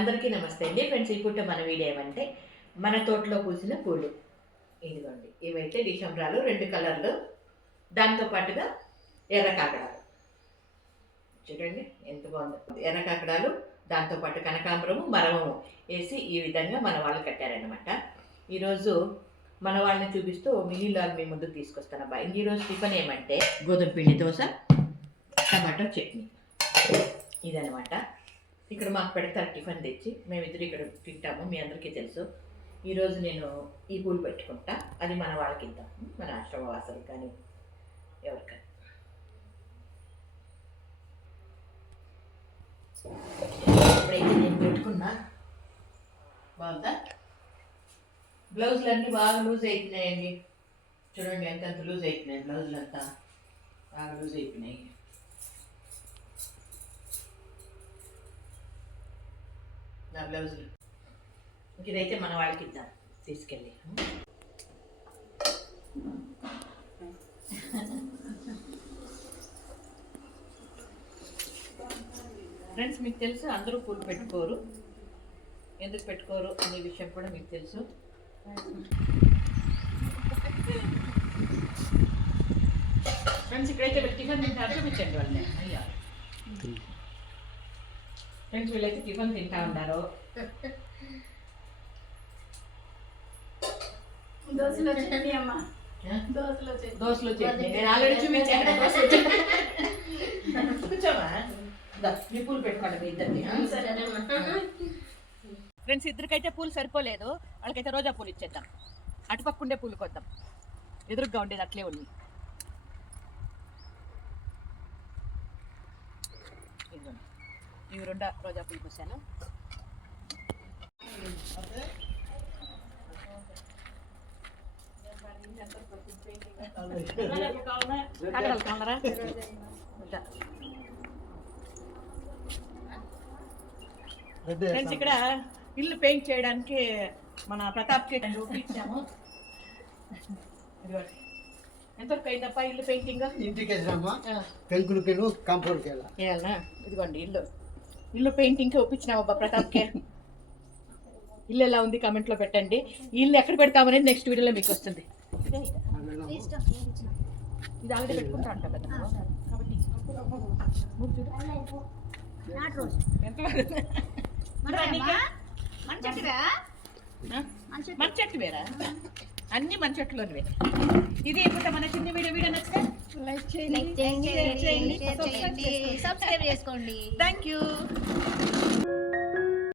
అందరికీ నమస్తే అండి ఫ్రెండ్స్. ఈ పూట మన వీడియో ఏమంటే మన తోటలో పూసిన పూలు. ఇదిగోండి, ఇవైతే డిసెంబరాలు 2 కలర్లు, దాంతో పాటుగా ఎర్ర కాకడాలు. చూడండి ఎంత బాగుందో. ఎర్ర కాకడాలు దాంతోపాటు కనకాంబరము మరమము వేసి ఈ విధంగా మన వాళ్ళు కట్టారనమాట. ఈరోజు మన వాళ్ళని చూపిస్తూ మినీ లాగ్ మీ ముందుకు తీసుకొస్తానబ్బా. ఈరోజు టిఫిన్ ఏమంటే గోధుమ పిండి దోశ, టమాటో చట్నీ. ఇదనమాట. ఇక్కడ మాకు పెడతారు టిఫిన్ తెచ్చి, మేమిద్దరు ఇక్కడ తింటాము, మీ అందరికీ తెలుసు. ఈరోజు నేను ఈ పూలు పెట్టుకుంటా, అది మన వాళ్ళకి ఇద్దాం, మన ఆశ్రమవాసులు కానీ ఎవరికైనా. ఇప్పుడైతే నేను పెట్టుకున్నా. బాగుందా? బ్లౌజులు అన్నీ బాగా లూజ్ అయిపోయినాయండి. చూడండి ఎంత లూజ్ అయిపోయినాయి, బ్లౌజులు అంతా బాగా లూజ్ అయిపోయినాయి. నా బ్లౌజులు ఇదైతే మన వాళ్ళకి ఇద్దాం తీసుకెళ్ళి. ఫ్రెండ్స్, మీకు తెలుసు అందరూ పూలు పెట్టుకోరు, ఎందుకు పెట్టుకోరు అనే విషయం కూడా మీకు తెలుసు. ఫ్రెండ్స్, ఇక్కడైతే టిఫిన్ తింటారు, చూపించండి వాళ్ళని. అయ్యా ఫ్రెండ్స్, వీళ్ళైతే టిఫిన్ తింటా ఉన్నారు. దోశలో చట్నీ అమ్మా, దోశలో చట్నీ నేను ఆల్రెడీ చూపించాను. కూర్చోమా, మీ పూలు పెట్టుకోండి మీ ఇద్దరిని. ఫ్రెండ్స్, ఇద్దరికైతే పూలు సరిపోలేదు, వాళ్ళకైతే రోజా పూలు ఇచ్చేద్దాం. అటుపక్క ఉండే పూలు కొద్దాం, ఎదురుగా ఉండేది అట్లే ఉంది. ఇవి 2 రోజా పూలు పూసాను. ఫ్రెండ్స్, ఇక్కడ ఇల్లు పెయింట్ చేయడానికి మన ప్రతాప్కి ఇచ్చాము. ఎంతవరకు అయిందప్ప ఇల్లు పెయింటింగ్? ఇంటికి పెంకులు కాంపౌండ్ వేయాలనా? ఇదిగోండి ఇల్లు పెయింటింగ్కి ఒప్పించినామబ్బా ప్రతాప్కి. ఇల్లు ఎలా ఉంది కామెంట్లో పెట్టండి. ఇల్లు ఎక్కడ పెడతామనేది నెక్స్ట్ వీడియోలో మీకు వస్తుంది. ఇది ఆల్రెడీ పెట్టుకుంటా ఉంటాం కదా కాబట్టి మన చెట్టు వేరా, అన్ని మన చెట్టులోనివే. ఇది ఇప్పుడు మన చిన్న వీడియో నచ్చితే లైక్ చేయండి, సబ్స్క్రైబ్ చేసుకోండి. Thank you.